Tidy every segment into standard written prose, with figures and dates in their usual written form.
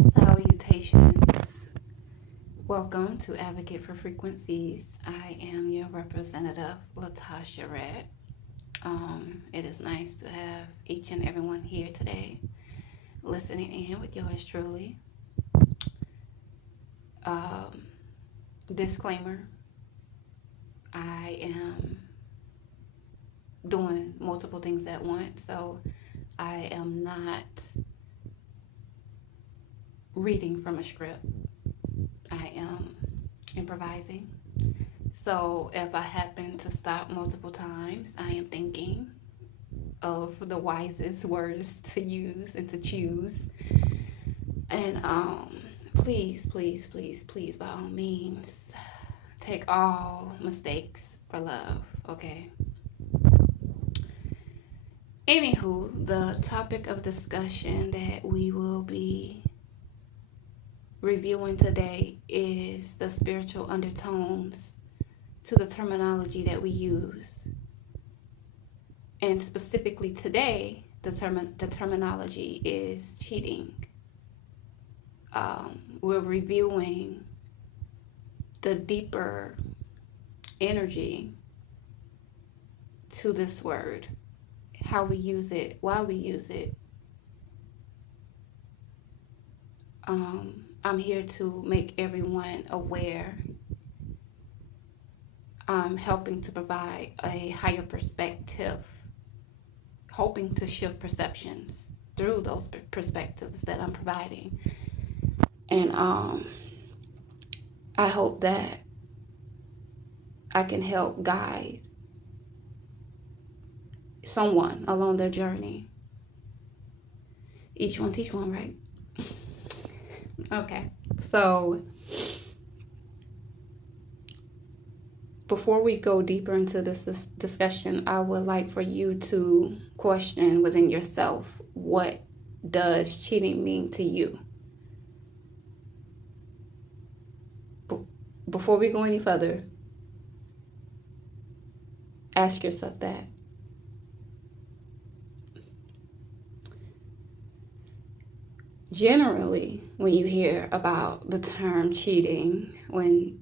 Salutations. Welcome to Advocate for Frequencies. I am your representative, Latasha Red. It is nice to have each and everyone here today listening in with yours truly. Um, Disclaimer, I am doing multiple things at once, so I am not reading from a script. I am improvising. So if I happen to stop multiple times, I am thinking of the wisest words to use and to choose. And please, please, please, please, by all means, take all mistakes for love, okay? Anywho, the topic of discussion that we will be reviewing today is the spiritual undertones to the terminology that we use. And specifically today, the terminology is cheating. We're reviewing the deeper energy to this word, how we use it, why we use it. I'm here to make everyone aware. I'm helping to provide a higher perspective, hoping to shift perceptions through those perspectives that I'm providing. And I hope that I can help guide someone along their journey. Each one teach one, right? Okay, so before we go deeper into this discussion, I would like for you to question within yourself, what does cheating mean to you? Before we go any further, ask yourself that. Generally, when you hear about the term cheating, when,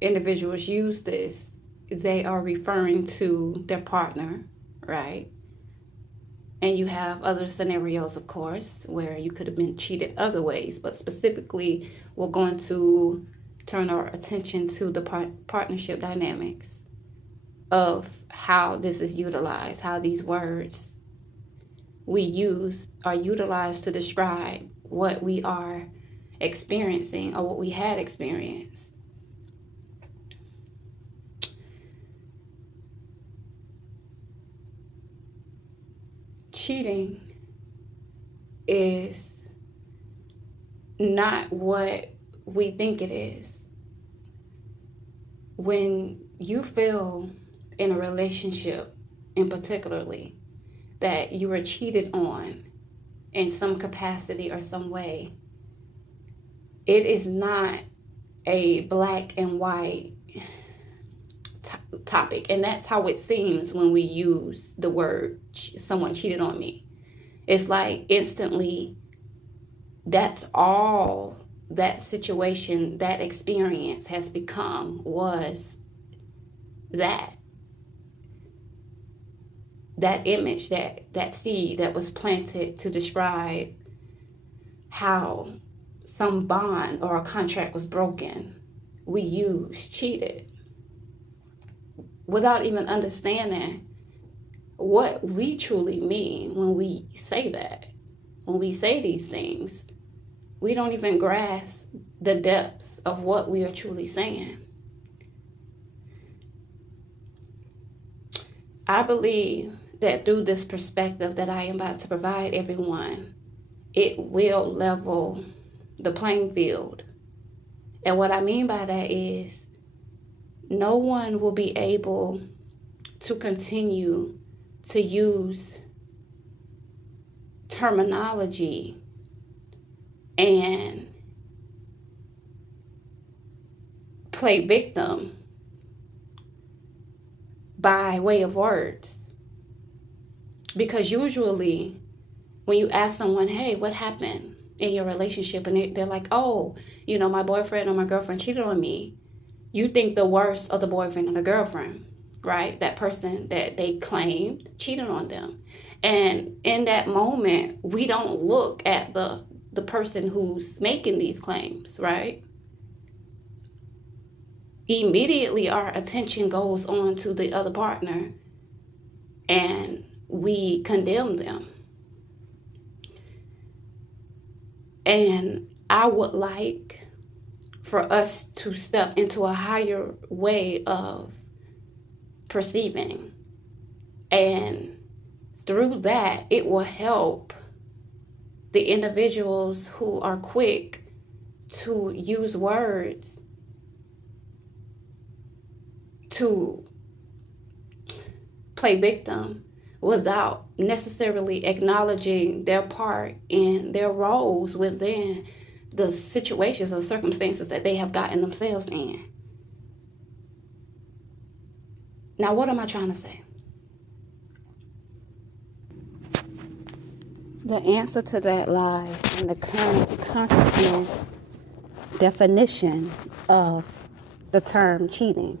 individuals use this, they are referring to their partner, right? And you have other scenarios, of course, where you could have been cheated other ways, but specifically, we're going to turn our attention to the partnership dynamics of how this is utilized, how these words we use are utilized to describe what we are experiencing or what we had experienced. Cheating is not what we think it is. When you feel in a relationship, in particularly, that you were cheated on in some capacity or some way, it is not a black and white topic. And that's how it seems when we use the word someone cheated on me. It's like instantly, that's all that situation, that experience has become, was that image, that seed that was planted to describe how some bond or a contract was broken. We use cheated without even understanding what we truly mean when we say that. When we say these things, we don't even grasp the depths of what we are truly saying. I believe that through this perspective that I am about to provide everyone, it will level the playing field. And what I mean by that is, no one will be able to continue to use terminology and play victim by way of words. Because usually when you ask someone, hey, what happened in your relationship? And they're like, oh, my boyfriend or my girlfriend cheated on me. You think the worst of the boyfriend and the girlfriend, right? That person that they claimed cheated on them. And in that moment, we don't look at the person who's making these claims, right? Immediately our attention goes on to the other partner and we condemn them. And I would like for us to step into a higher way of perceiving. And through that, it will help the individuals who are quick to use words to play victim without necessarily acknowledging their part in their roles within the situations or circumstances that they have gotten themselves in. Now, what am I trying to say? The answer to that lies in the current consciousness definition of the term cheating.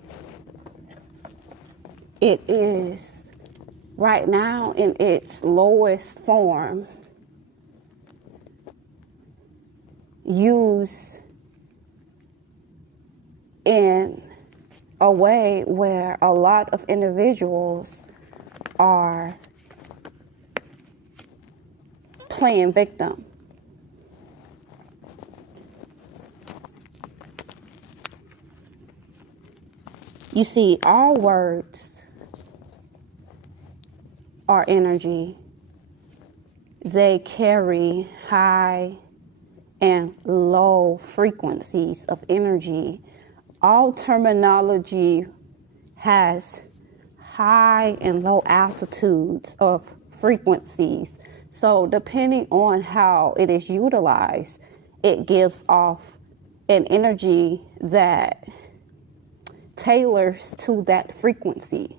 It is right now in its lowest form used in a way where a lot of individuals are playing victim. You see, all words are energy. They carry high and low frequencies of energy. All terminology has high and low altitudes of frequencies. So depending on how it is utilized, it gives off an energy that tailors to that frequency.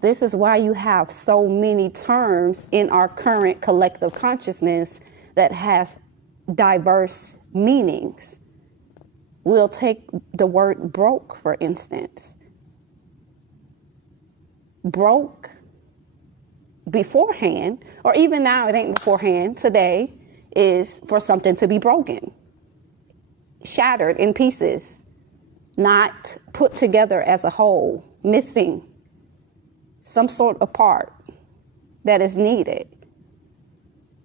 This is why you have so many terms in our current collective consciousness that has diverse meanings. We'll take the word broke, for instance. Broke beforehand, or even now it ain't beforehand, today is for something to be broken, shattered in pieces, not put together as a whole, missing some sort of part that is needed.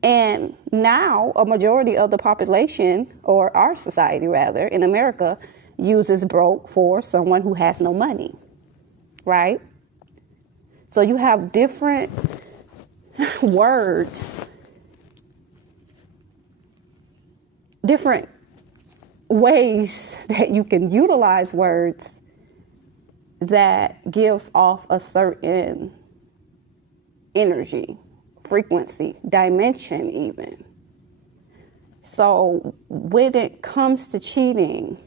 And now a majority of the population, or our society rather, in America, uses broke for someone who has no money, right? So you have different words, different ways that you can utilize words that gives off a certain energy, frequency, dimension even. So when it comes to cheating,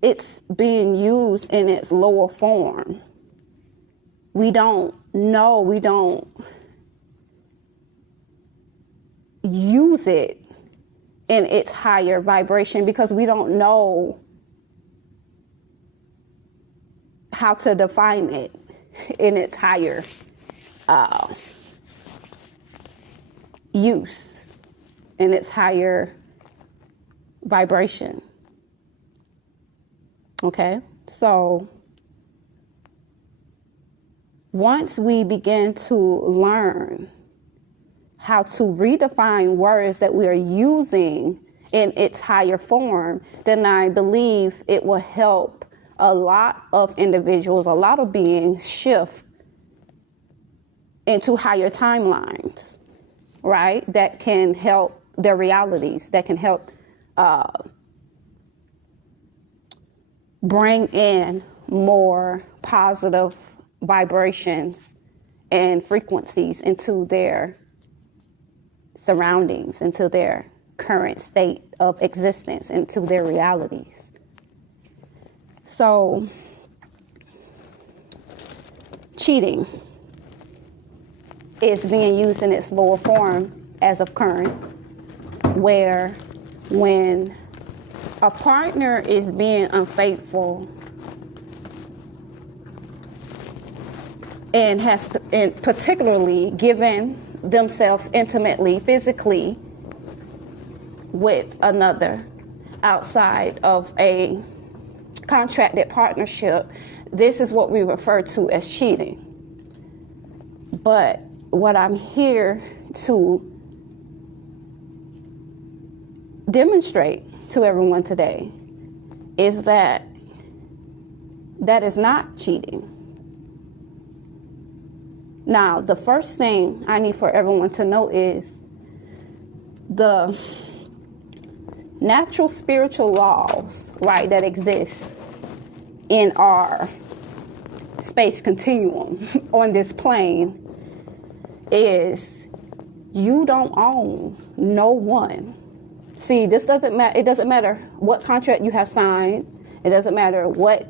it's being used in its lower form. We don't know, we don't use it in its higher vibration because we don't know how to define it in its higher use, in its higher vibration. Okay, so once we begin to learn how to redefine words that we are using in its higher form, then I believe it will help a lot of individuals, a lot of beings shift into higher timelines, right? That can help their realities, that can help bring in more positive vibrations and frequencies into their surroundings, into their current state of existence, into their realities. So, cheating. is being used in its lower form as of current, where when a partner is being unfaithful and has particularly given themselves intimately, physically with another outside of a contracted partnership, this is what we refer to as cheating. But what I'm here to demonstrate to everyone today is that that is not cheating. Now, the first thing I need for everyone to know is the natural spiritual laws, right, that exist in our space continuum on this plane is you don't own no one. See, this doesn't matter. It doesn't matter what contract you have signed. It doesn't matter what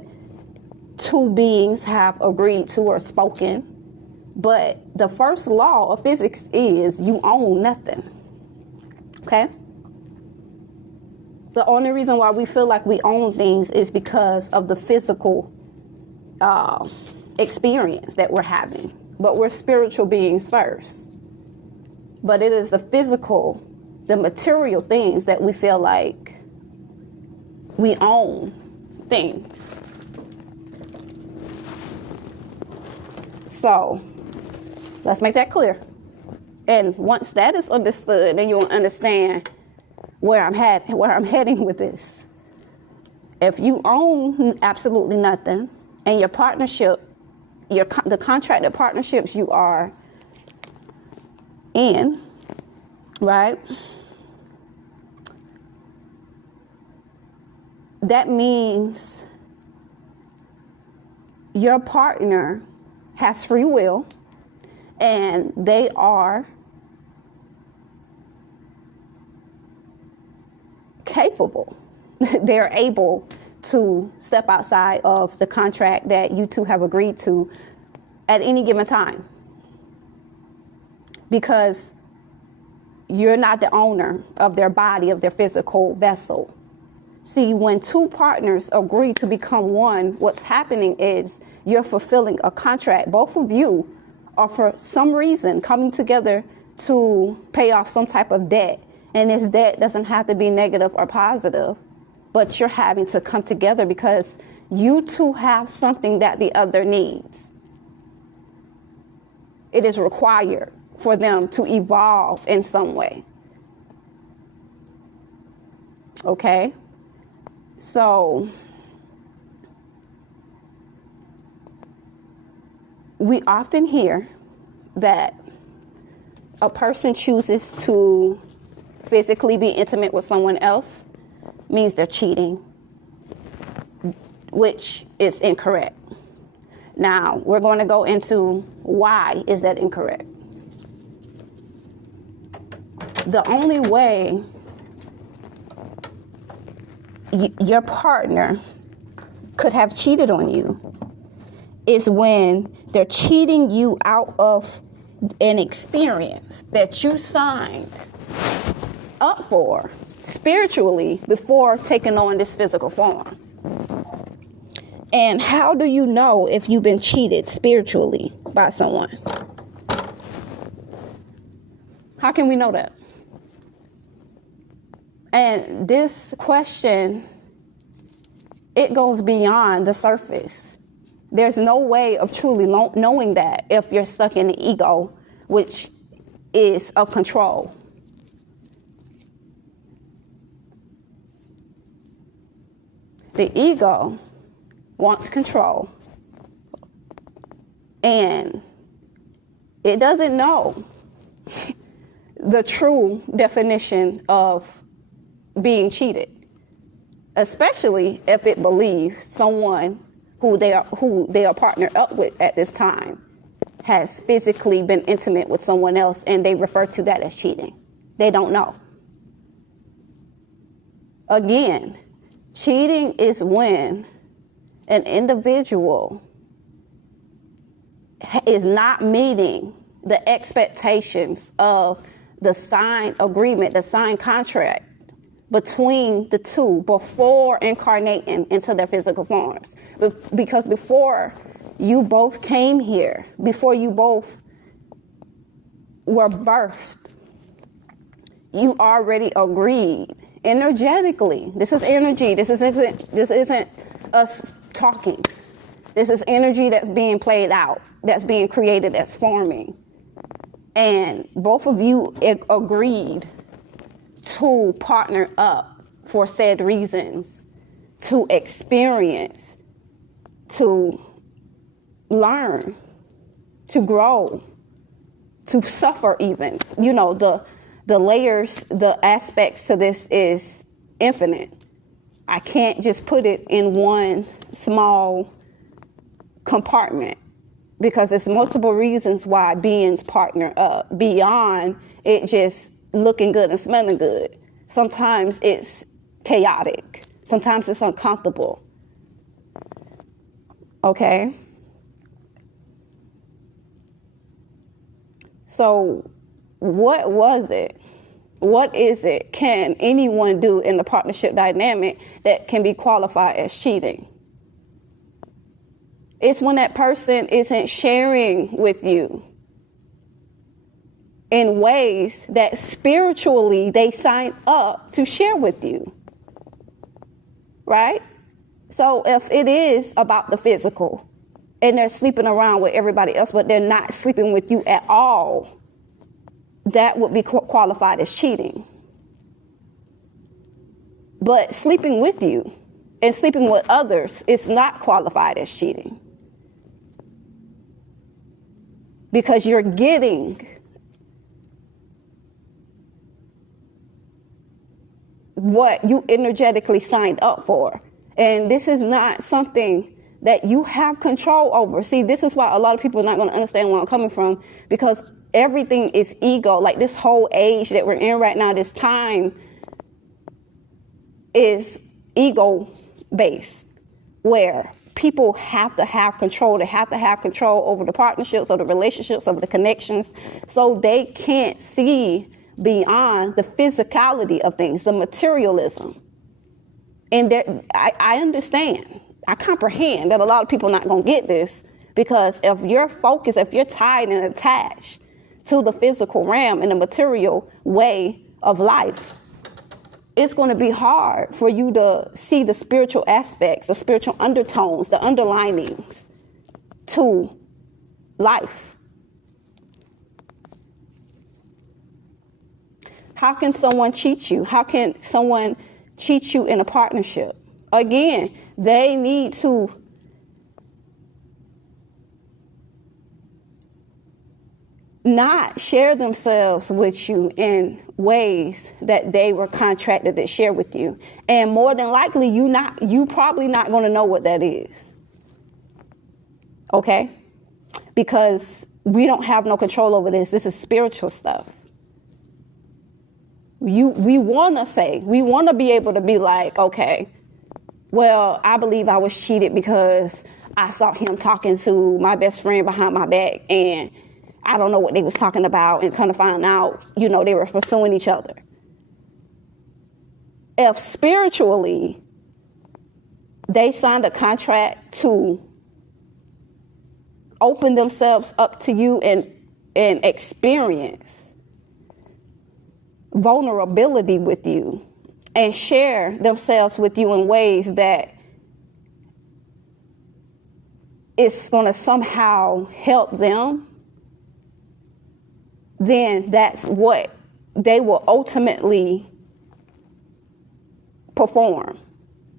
two beings have agreed to or spoken. But the first law of physics is you own nothing. Okay? The only reason why we feel like we own things is because of the physical experience that we're having. But we're spiritual beings first. But it is the physical, the material things that we feel like we own things. So let's make that clear. And once that is understood, then you'll understand where I'm heading with this. If you own absolutely nothing, and your partnership, the contracted partnerships you are in, right? That means your partner has free will, and they are capable. They're able to step outside of the contract that you two have agreed to at any given time. Because you're not the owner of their body, of their physical vessel. See, when two partners agree to become one, what's happening is you're fulfilling a contract. Both of you are, for some reason, coming together to pay off some type of debt. And this debt doesn't have to be negative or positive, but you're having to come together because you two have something that the other needs. It is required for them to evolve in some way. Okay? So we often hear that a person chooses to physically be intimate with someone else means they're cheating, which is incorrect. Now, we're going to go into why is that incorrect. The only way your partner could have cheated on you is when they're cheating you out of an experience that you signed up for spiritually before taking on this physical form. And how do you know if you've been cheated spiritually by someone? How can we know that? And this question, it goes beyond the surface. There's no way of truly knowing that if you're stuck in the ego, which is of control. The ego wants control, and it doesn't know the true definition of being cheated, especially if it believes someone who they are partnered up with at this time has physically been intimate with someone else, and they refer to that as cheating. They don't know. Again, cheating is when an individual is not meeting the expectations of the signed agreement, the signed contract between the two before incarnating into their physical forms. Because before you both came here, before you both were birthed, you already agreed energetically. This is energy. This isn't us talking. This is energy that's being played out, that's being created, that's forming. And both of you agreed to partner up for said reasons, to experience, to learn, to grow, to suffer even. You know, the layers, the aspects to this is infinite. I can't just put it in one small compartment, because there's multiple reasons why beings partner up beyond it just looking good and smelling good. Sometimes it's chaotic. Sometimes it's uncomfortable. Okay? So what was it? What is it can anyone do in the partnership dynamic that can be qualified as cheating? It's when that person isn't sharing with you in ways that spiritually they sign up to share with you, right? So if it is about the physical and they're sleeping around with everybody else, but they're not sleeping with you at all, that would be qualified as cheating. But sleeping with you and sleeping with others is not qualified as cheating. Because you're getting what you energetically signed up for. And this is not something that you have control over. See, this is why a lot of people are not going to understand where I'm coming from, because everything is ego. Like this whole age that we're in right now, this time is ego based, where people have to have control. They have to have control over the partnerships, or the relationships, over the connections, so they can't see beyond the physicality of things, the materialism. And I understand, I comprehend that a lot of people are not going to get this, because if you're focused, if you're tied and attached to the physical realm and the material way of life, it's going to be hard for you to see the spiritual aspects, the spiritual undertones, the underlinings to life. How can someone cheat you? How can someone cheat you in a partnership? Again, they need to not share themselves with you in ways that they were contracted to share with you. And more than likely, you probably not going to know what that is. Okay? Because we don't have no control over this. This is spiritual stuff. We want to be able to be like, okay, well, I believe I was cheated because I saw him talking to my best friend behind my back, and I don't know what they was talking about, and kind of find out, they were pursuing each other. If spiritually they signed a contract to open themselves up to you and experience vulnerability with you and share themselves with you in ways that it's going to somehow help them, then that's what they will ultimately perform.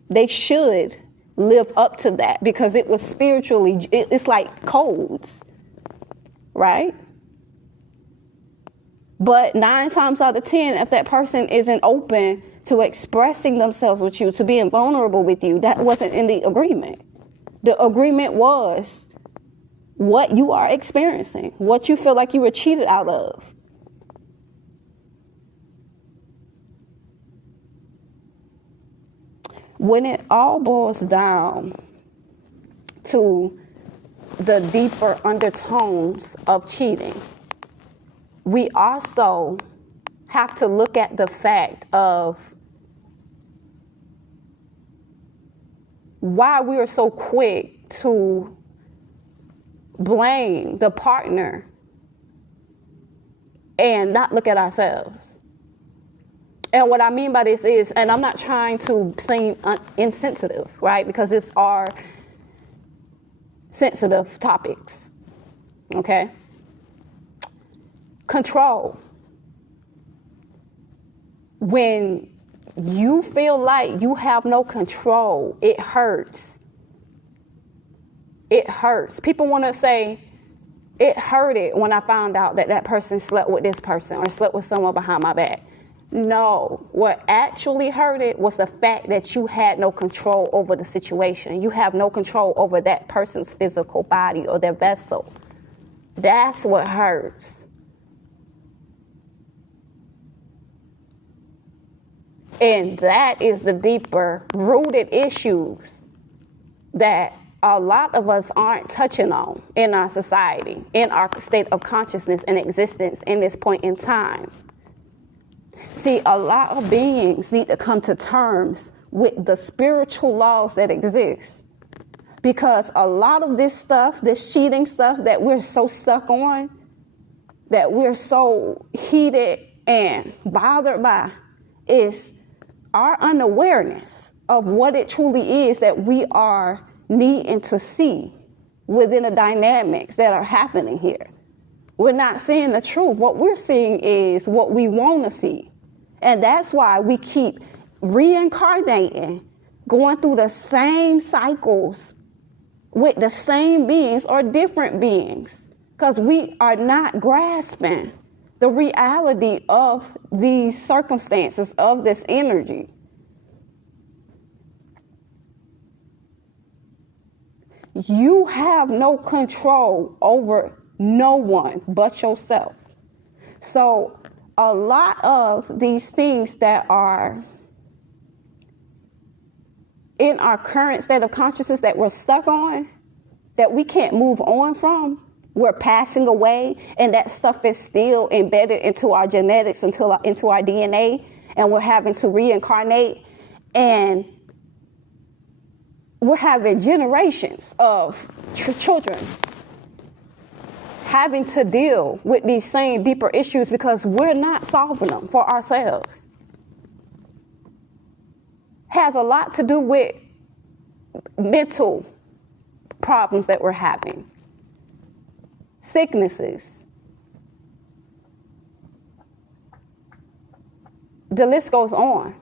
They should live up to that, because it was spiritually, it's like codes, right? But 9 times out of 10, if that person isn't open to expressing themselves with you, to being vulnerable with you, that wasn't in the agreement. The agreement was what you are experiencing, what you feel like you were cheated out of. When it all boils down to the deeper undertones of cheating, we also have to look at the fact of why we are so quick to blame the partner and not look at ourselves. And what I mean by this is, and I'm not trying to seem insensitive, right? Because it's our sensitive topics, okay? Control. When you feel like you have no control, it hurts. It hurts. People want to say, it hurted when I found out that that person slept with this person or slept with someone behind my back. No, what actually hurted was the fact that you had no control over the situation. You have no control over that person's physical body or their vessel. That's what hurts. And that is the deeper rooted issues that a lot of us aren't touching on in our society, in our state of consciousness and existence in this point in time. See, a lot of beings need to come to terms with the spiritual laws that exist. Because a lot of this stuff, this cheating stuff that we're so stuck on, that we're so heated and bothered by, is our unawareness of what it truly is that we are needing to see within the dynamics that are happening here. We're not seeing the truth. What we're seeing is what we want to see. And that's why we keep reincarnating, going through the same cycles with the same beings or different beings, because we are not grasping the reality of these circumstances, of this energy. You have no control over no one but yourself. So a lot of these things that are in our current state of consciousness that we're stuck on, that we can't move on from, we're passing away, and that stuff is still embedded into our genetics, into our DNA, and we're having to reincarnate, and we're having generations of children having to deal with these same deeper issues because we're not solving them for ourselves. Has a lot to do with mental problems that we're having, sicknesses. The list goes on.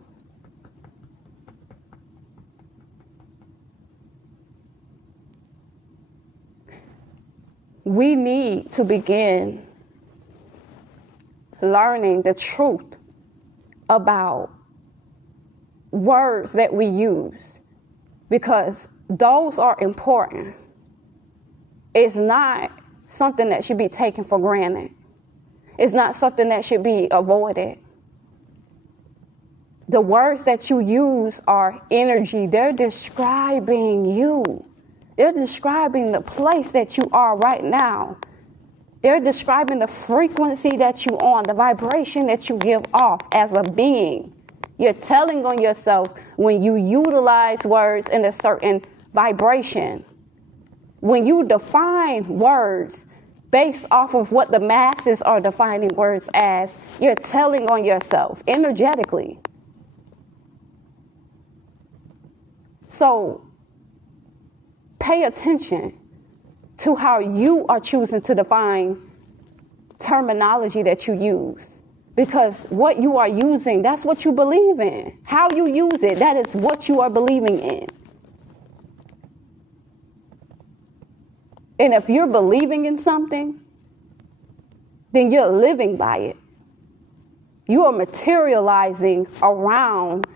We need to begin learning the truth about words that we use, because those are important. It's not something that should be taken for granted. It's not something that should be avoided. The words that you use are energy. They're describing you. They're describing the place that you are right now. They're describing the frequency that you're on, the vibration that you give off as a being. You're telling on yourself when you utilize words in a certain vibration. When you define words based off of what the masses are defining words as, you're telling on yourself energetically. So pay attention to how you are choosing to define terminology that you use. Because what you are using, that's what you believe in. How you use it, that is what you are believing in. And if you're believing in something, then you're living by it. You are materializing around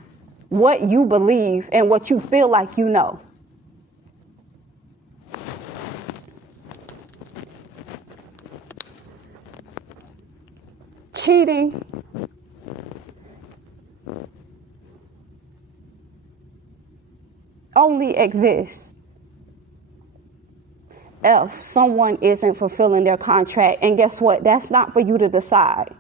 what you believe and what you feel like you know. Cheating only exists if someone isn't fulfilling their contract. And guess what? That's not for you to decide.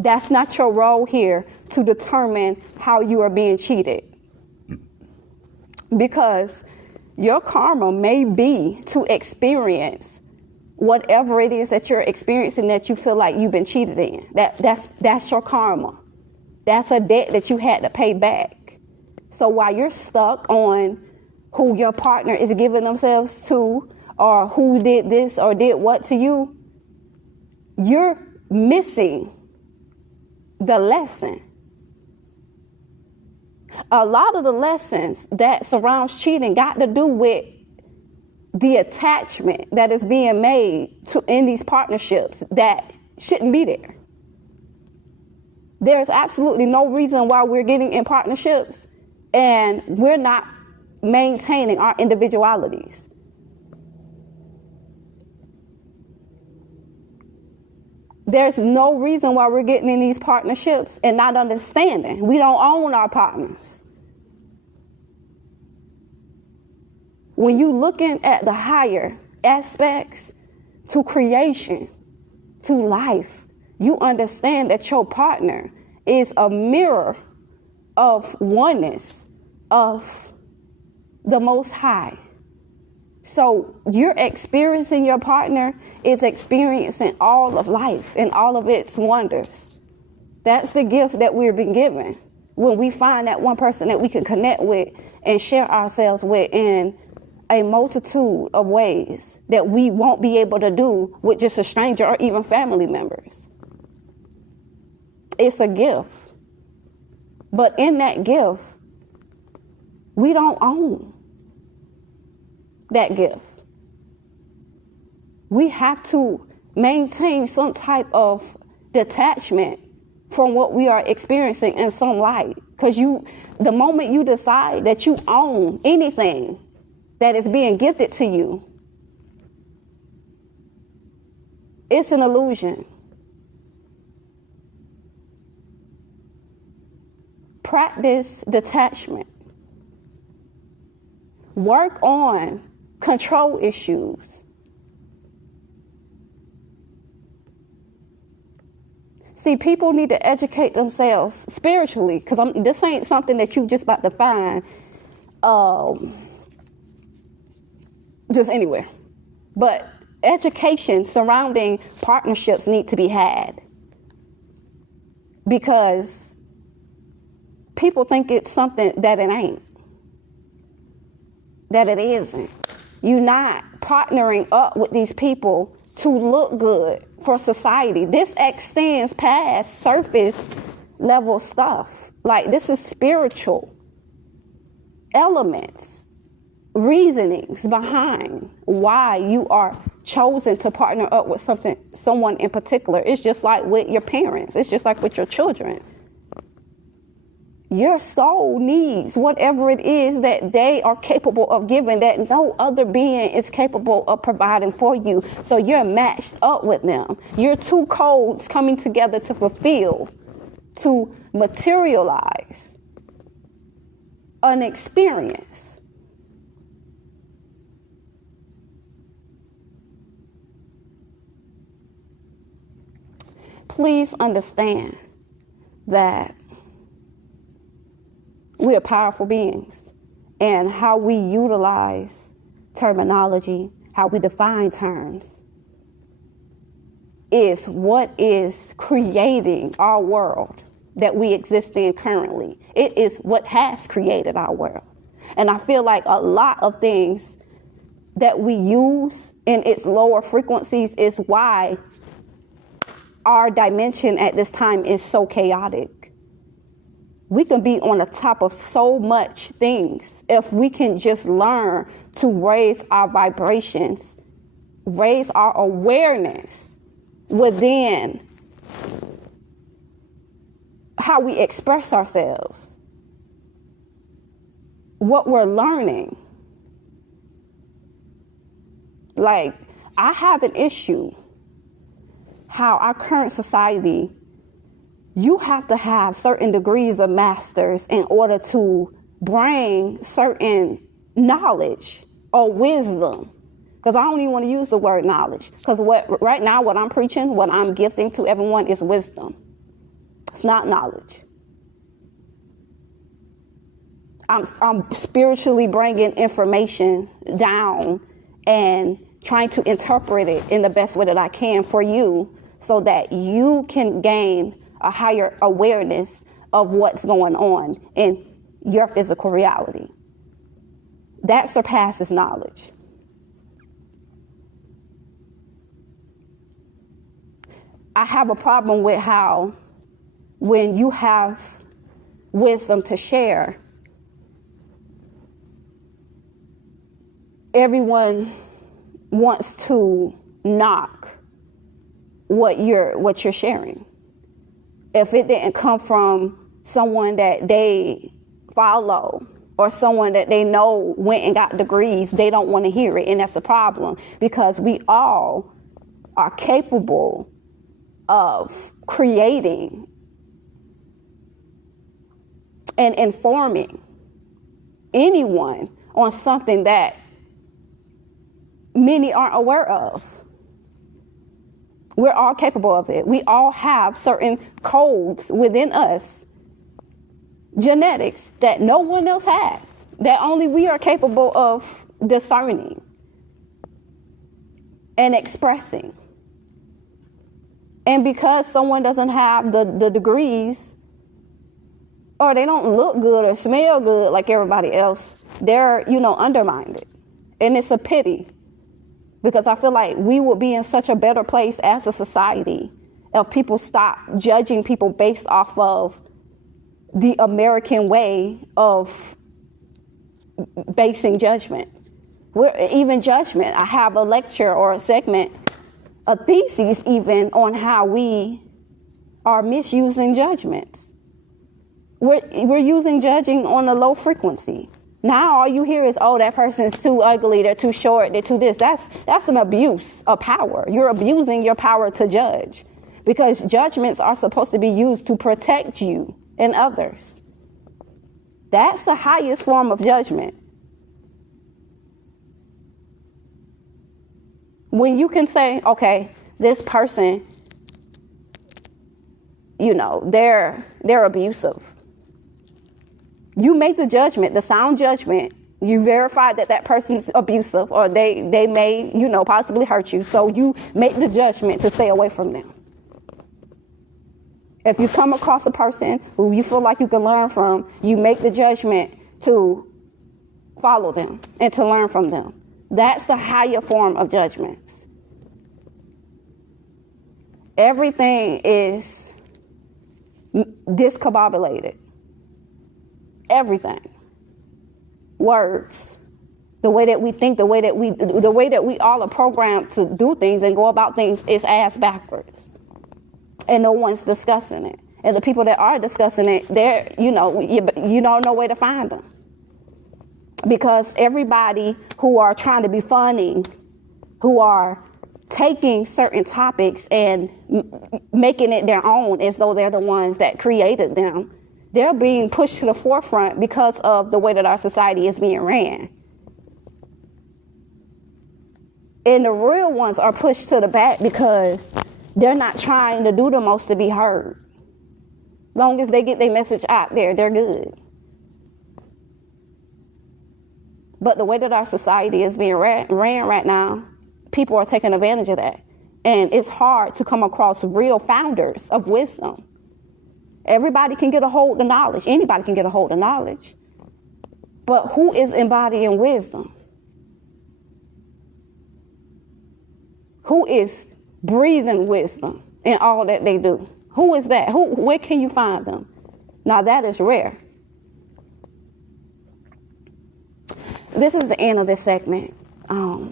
That's not your role here to determine how you are being cheated. Because your karma may be to experience whatever it is that you're experiencing that you feel like you've been cheated in. That's your karma. That's a debt that you had to pay back. So while you're stuck on who your partner is giving themselves to, or who did this or did what to you, you're missing the lesson. A lot of the lessons that surrounds cheating got to do with the attachment that is being made in these partnerships that shouldn't be there. There's absolutely no reason why we're getting in partnerships and we're not maintaining our individualities. There's no reason why we're getting in these partnerships and not understanding. We don't own our partners. When you looking at the higher aspects to creation, to life, you understand that your partner is a mirror of oneness of the Most High. So you're experiencing your partner is experiencing all of life and all of its wonders. That's the gift that we've been given when we find that one person that we can connect with and share ourselves with in a multitude of ways that we won't be able to do with just a stranger or even family members. It's a gift. But in that gift, we don't own that gift. We have to maintain some type of detachment from what we are experiencing in some light. Because the moment you decide that you own anything that is being gifted to you, it's an illusion. Practice detachment. Work on control issues. See, people need to educate themselves spiritually, because this ain't something that you just about to find just anywhere. But education surrounding partnerships need to be had, because people think it's something that it ain't, that it isn't. You're not partnering up with these people to look good for society. This extends past surface level stuff. Like, this is spiritual elements, reasonings behind why you are chosen to partner up with someone in particular. It's just like with your parents. It's just like with your children. Your soul needs whatever it is that they are capable of giving that no other being is capable of providing for you. So you're matched up with them. You're two codes coming together to fulfill, to materialize an experience. Please understand that we are powerful beings, and how we utilize terminology, how we define terms, is what is creating our world that we exist in currently. It is what has created our world. And I feel like a lot of things that we use in its lower frequencies is why our dimension at this time is so chaotic. We can be on the top of so much things if we can just learn to raise our vibrations, raise our awareness within how we express ourselves, what we're learning. Like, I have an issue how our current society, you have to have certain degrees of masters in order to bring certain knowledge or wisdom. Because I don't even want to use the word knowledge. Because right now, what I'm preaching, what I'm gifting to everyone is wisdom. It's not knowledge. I'm spiritually bringing information down and trying to interpret it in the best way that I can for you so that you can gain a higher awareness of what's going on in your physical reality. That surpasses knowledge. I have a problem with how when you have wisdom to share, everyone wants to knock what you're sharing. If it didn't come from someone that they follow or someone that they know went and got degrees, they don't want to hear it. And that's a problem, because we all are capable of creating and informing anyone on something that many aren't aware of. We're all capable of it. We all have certain codes within us, genetics, that no one else has, that only we are capable of discerning and expressing. And because someone doesn't have the degrees, or they don't look good or smell good like everybody else, they're, undermined. And it's a pity, because I feel like we would be in such a better place as a society if people stop judging people based off of the American way of basing judgment. Even judgment. I have a lecture or a segment, a thesis even, on how we are misusing judgments. We're using judging on a low frequency. Now all you hear is, oh, that person is too ugly, they're too short, they're too this. That's an abuse of power. You're abusing your power to judge, because judgments are supposed to be used to protect you and others. That's the highest form of judgment. When you can say, okay, this person, they're abusive. You make the judgment, the sound judgment. You verify that person's abusive, or they may, possibly hurt you. So you make the judgment to stay away from them. If you come across a person who you feel like you can learn from, you make the judgment to follow them and to learn from them. That's the higher form of judgments. Everything is discombobulated. Everything. Words. The way that we think, the way that we all are programmed to do things and go about things is ass backwards. And no one's discussing it. And the people that are discussing it, you don't know where to find them. Because everybody who are trying to be funny, who are taking certain topics and making it their own as though they're the ones that created them, they're being pushed to the forefront because of the way that our society is being ran. And the real ones are pushed to the back because they're not trying to do the most to be heard. Long as they get their message out there, they're good. But the way that our society is being ran right now, people are taking advantage of that. And it's hard to come across real founders of wisdom. Everybody can get a hold of knowledge. Anybody can get a hold of knowledge. But who is embodying wisdom? Who is breathing wisdom in all that they do? Who is that? Where can you find them? Now that is rare. This is the end of this segment.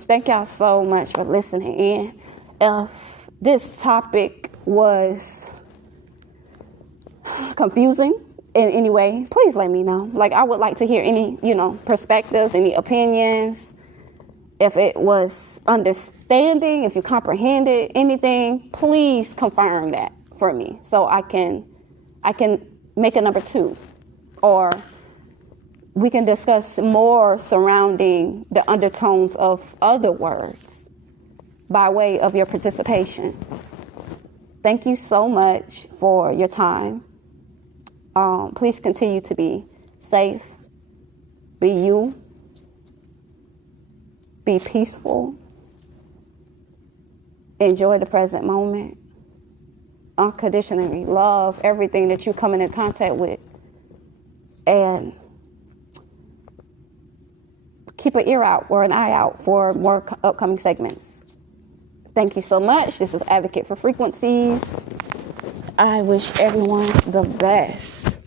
Thank y'all so much for listening in. If this topic was confusing in any way, please let me know. I would like to hear any, perspectives, any opinions. If it was understanding, if you comprehended anything, please confirm that for me so I can make a number 2 or we can discuss more surrounding the undertones of other words by way of your participation. Thank you so much for your time. Please continue to be safe, be you, be peaceful, enjoy the present moment, unconditionally love everything that you come into contact with, and keep an ear out or an eye out for more upcoming segments. Thank you so much. This is Advocate for Frequencies. I wish everyone the best.